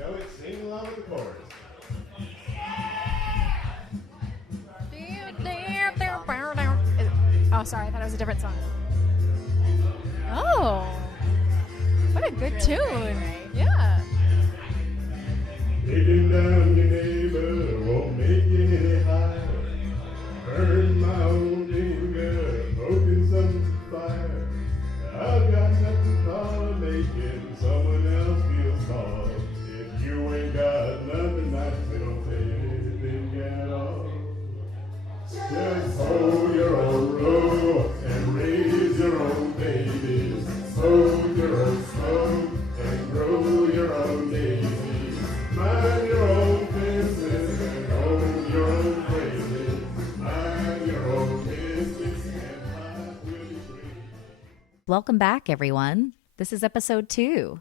know it, sing along with the chorus. Oh, sorry, I thought it was a different song. Oh, what a good tune. Yeah. Digging down your neighbor won't make you any higher. Burn my own finger, poking some fire. I've got nothing for making someone else feel small. If you ain't got nothing nice, they don't say anything at all. Just hold your own row and raise your own babies. Hold your own smoke and grow your own daisies. Mind your own business and own your own phrases. Mind your own business and life will be free. Welcome back, everyone. This is episode 2.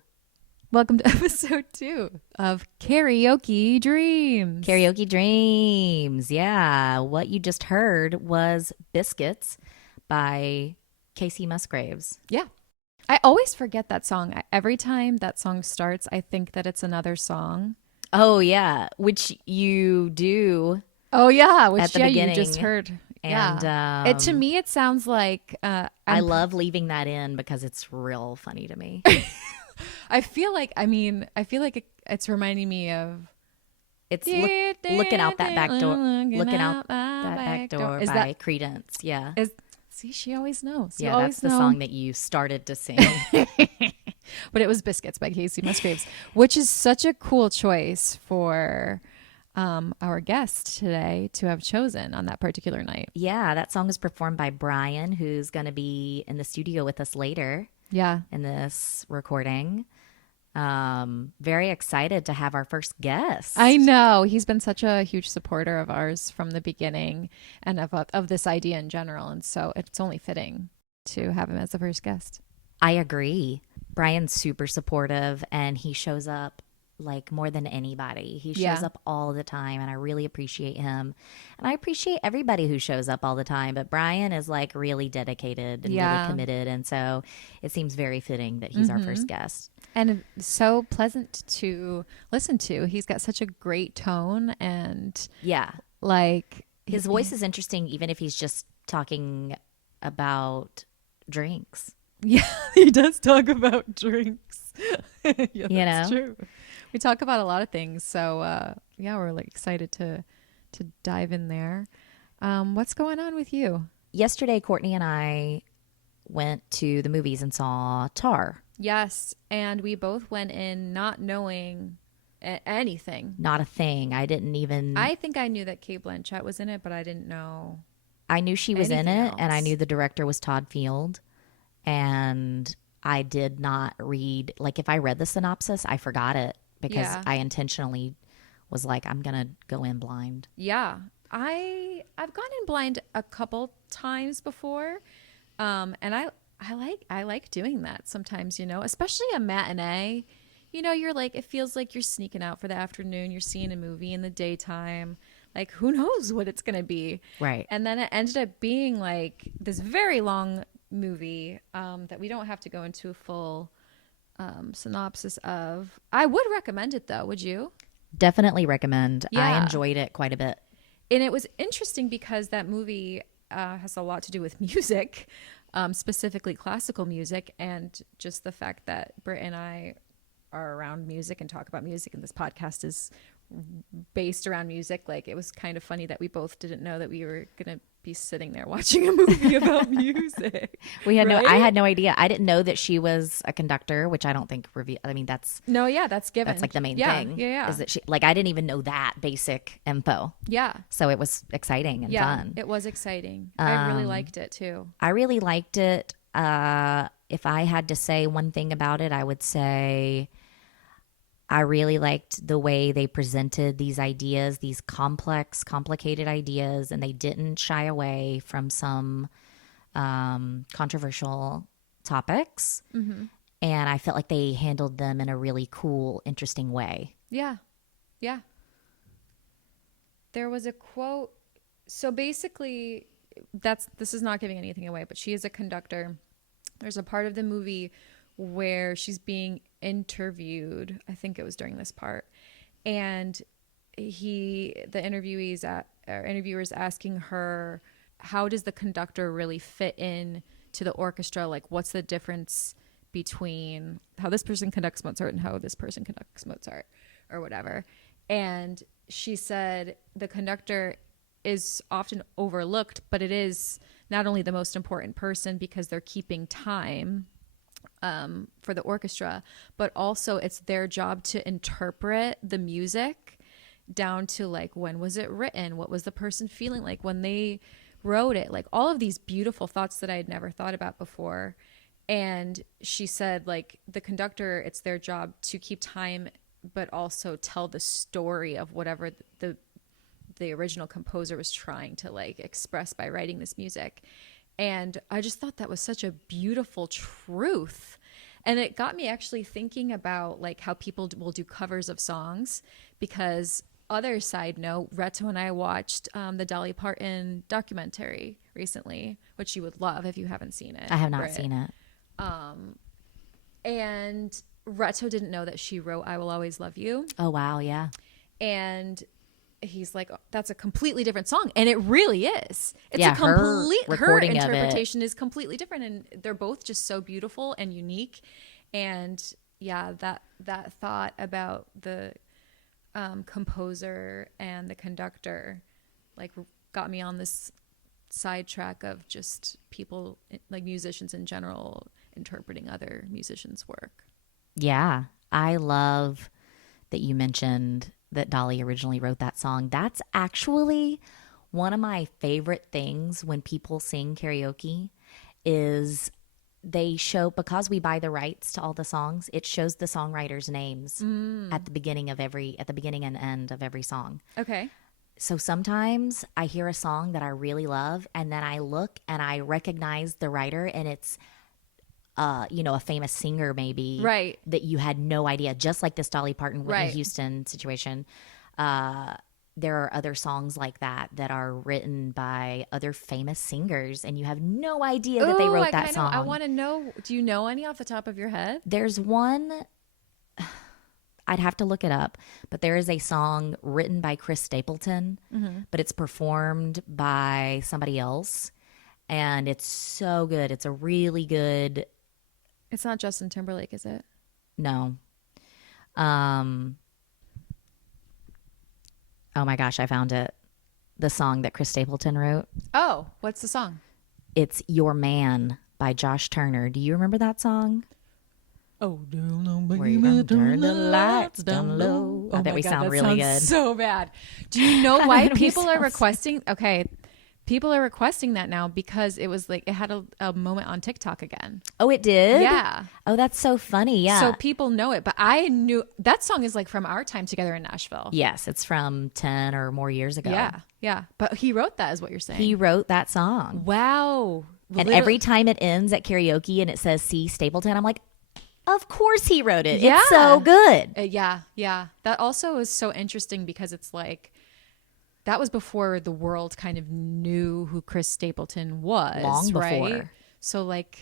Welcome to episode 2 of Karaoke Dreams. Karaoke Dreams. Yeah. What you just heard was Biscuits by Casey Musgraves. Yeah. I always forget that song. Every time that song starts, I think that it's another song. Oh, yeah. Which you do. Oh, yeah. Which At the beginning. you just heard. And yeah. To me, it sounds like... I love leaving that in because it's real funny to me. I feel like it's reminding me of... It's looking out that back door. Looking out that back door by Credence. Yeah. See, she always knows. Yeah, that's the song that you started to sing. But it was Biscuits by Casey Musgraves, which is such a cool choice for our guest today to have chosen on that particular night. Yeah, that song is performed by Bryan, who's going to be in the studio with us later. Yeah. In this recording. Very excited to have our first guest. I know. He's been such a huge supporter of ours from the beginning and of this idea in general. And so it's only fitting to have him as the first guest. I agree. Bryan's super supportive and he shows up like more than anybody. He shows up all the time and I really appreciate him. And I appreciate everybody who shows up all the time, but Bryan is like really dedicated and really committed. And so it seems very fitting that he's our first guest. And so pleasant to listen to. He's got such a great tone and like his voice is interesting even if he's just talking about drinks. Yeah, he does talk about drinks. That's true. We talk about a lot of things. So, we're like excited to dive in there. What's going on with you? Yesterday, Courtney and I went to the movies and saw Tar. Yes, and we both went in not knowing anything. Not a thing. I didn't even... I think I knew that Cate Blanchett was in it, but I didn't know. I knew she was in it, else. and I knew the director was Todd Field. And I did not read... Like, if I read the synopsis, I forgot it because I intentionally was like, I'm going to go in blind. Yeah. I've gone in blind a couple times before, and I like doing that sometimes, especially a matinee. You're like, it feels like you're sneaking out for the afternoon. You're seeing a movie in the daytime. Like, who knows what it's going to be. Right. And then it ended up being like this very long movie that we don't have to go into a full synopsis of. I would recommend it, though. Would you? Definitely recommend. Yeah. I enjoyed it quite a bit. And it was interesting because that movie has a lot to do with music. Specifically classical music, and just the fact that Britt and I are around music and talk about music, and this podcast is based around music. Like, it was kind of funny that we both didn't know that we were gonna be sitting there watching a movie about music. I had no idea. I didn't know that she was a conductor, which I don't think that's that's given. That's like the main thing. Yeah. Is that she, like, I didn't even know that basic info. Yeah. So it was exciting and fun. It was exciting. I really liked it too. I really liked it. If I had to say one thing about it, I would say I really liked the way they presented these ideas, these complex, complicated ideas, and they didn't shy away from some controversial topics. Mm-hmm. And I felt like they handled them in a really cool, interesting way. Yeah. Yeah. There was a quote. So basically, this is not giving anything away, but she is a conductor. There's a part of the movie where she's being interviewed. I think it was during this part, and the interviewer's asking her, how does the conductor really fit in to the orchestra? Like, what's the difference between how this person conducts Mozart and how this person conducts Mozart, or whatever? And she said the conductor is often overlooked, but it is not only the most important person because they're keeping time for the orchestra, but also it's their job to interpret the music down to like, when was it written? What was the person feeling like when they wrote it? Like all of these beautiful thoughts that I had never thought about before. And she said, like, the conductor, it's their job to keep time, but also tell the story of whatever the original composer was trying to like express by writing this music. And I just thought that was such a beautiful truth. And it got me actually thinking about like how people will do covers of songs, because other side note, Reto and I watched the Dolly Parton documentary recently, which you would love if you haven't seen it. I have not seen it. And Reto didn't know that she wrote I Will Always Love You. Oh, wow. Yeah. And he's like, oh, that's a completely different song. And it really is. It's yeah, a complete, her recording interpretation is completely different. And they're both just so beautiful and unique. And yeah, that thought about the composer and the conductor like got me on this sidetrack of just people, like musicians in general, interpreting other musicians' work. Yeah. I love that you mentioned that Dolly originally wrote that song. That's actually one of my favorite things when people sing karaoke is they show, because we buy the rights to all the songs, it shows the songwriters' names at the beginning and end of every song. Okay. So sometimes I hear a song that I really love, and then I look and I recognize the writer, and it's a famous singer maybe, right, that you had no idea, just like this Dolly Parton, Whitney right. Houston situation. There are other songs like that are written by other famous singers, and you have no idea that they wrote that song. I want to know, do you know any off the top of your head? There's one, I'd have to look it up, but there is a song written by Chris Stapleton, but it's performed by somebody else, and it's so good. It's a really good... It's not Justin Timberlake, is it? No. Oh my gosh, I found it. The song that Chris Stapleton wrote. Oh, what's the song? It's Your Man by Josh Turner. Do you remember that song? Oh, no, Where you gonna turn the lights down low. I bet we sound really good. So bad. Do you know why people are requesting? Okay, people are requesting that now because it was like it had a moment on TikTok again. Oh, it did? Yeah. Oh, that's so funny. Yeah. So people know it, but I knew that song is like from our time together in Nashville. Yes, it's from 10 or more years ago. Yeah, yeah. But he wrote that, is what you're saying. He wrote that song. Wow. And every time it ends at karaoke and it says C. Stapleton, I'm like, of course he wrote it. Yeah. It's so good. Yeah. That also is so interesting because it's like, that was before the world kind of knew who Chris Stapleton was. Long before. Right? So like,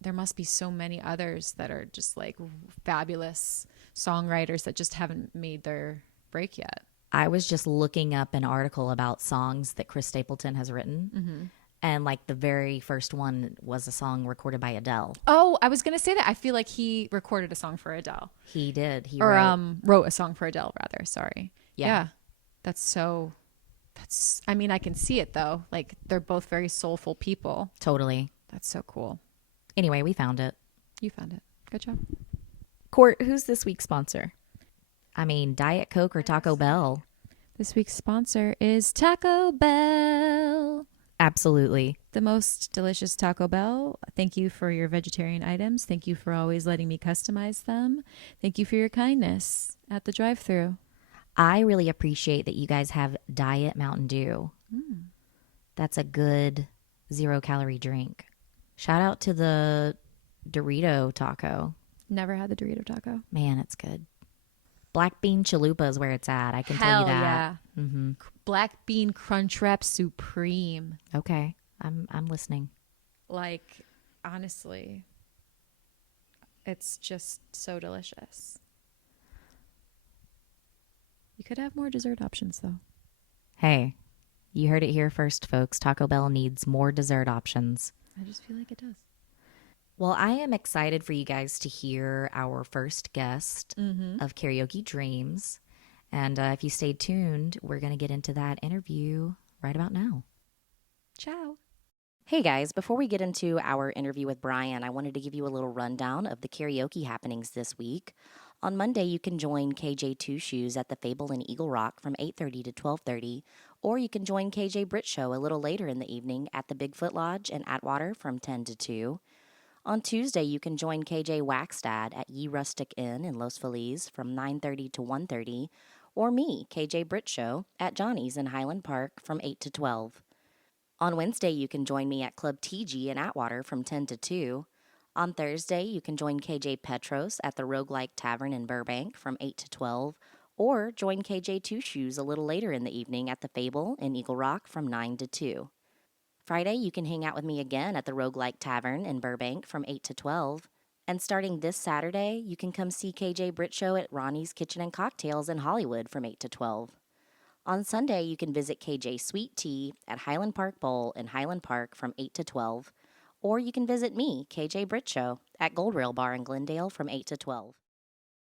there must be so many others that are just like fabulous songwriters that just haven't made their break yet. I was just looking up an article about songs that Chris Stapleton has written. And like the very first one was a song recorded by Adele. Oh, I was going to say that. I feel like he recorded a song for Adele. He did. He wrote a song for Adele, rather. Sorry. Yeah. I mean, I can see it though. Like they're both very soulful people. Totally. That's so cool. Anyway, we found it. You found it. Good job. Court, who's this week's sponsor? I mean, Diet Coke or Taco Bell? This week's sponsor is Taco Bell. Absolutely. The most delicious Taco Bell. Thank you for your vegetarian items. Thank you for always letting me customize them. Thank you for your kindness at the drive-thru. I really appreciate that you guys have Diet Mountain Dew. That's a good 0-calorie drink. Shout out to the Dorito taco. Never had the Dorito taco. Man, it's good. Black bean chalupa is where it's at. I can tell you that. Yeah. Mm-hmm. Black bean crunch wrap supreme. Okay, I'm listening. Like, honestly, It's just so delicious. You could have more dessert options, though. Hey, you heard it here first, folks. Taco Bell needs more dessert options. I just feel like it does. Well, I am excited for you guys to hear our first guest of Karaoke Dreams. And if you stay tuned, we're going to get into that interview right about now. Ciao. Hey guys, before we get into our interview with Bryan, I wanted to give you a little rundown of the karaoke happenings this week. On Monday, you can join KJ Two Shoes at the Fable in Eagle Rock from 8:30 to 12:30, or you can join KJ Britt Show a little later in the evening at the Bigfoot Lodge in Atwater from 10 to 2. On Tuesday, you can join KJ Waxstad at Ye Rustic Inn in Los Feliz from 9:30 to 1:30, or me, KJ Britt Show, at Johnny's in Highland Park from 8 to 12. On Wednesday, you can join me at Club TG in Atwater from 10 to 2. On Thursday, you can join KJ Petros at the Roguelike Tavern in Burbank from 8 to 12, or join KJ Two Shoes a little later in the evening at the Fable in Eagle Rock from 9 to 2. Friday, you can hang out with me again at the Roguelike Tavern in Burbank from 8 to 12. And starting this Saturday, you can come see KJ Britt Show at Ronnie's Kitchen and Cocktails in Hollywood from 8 to 12. On Sunday, you can visit KJ Sweet Tea at Highland Park Bowl in Highland Park from 8 to 12. Or you can visit me, KJ Britt Show, at Gold Rail Bar in Glendale from 8 to 12.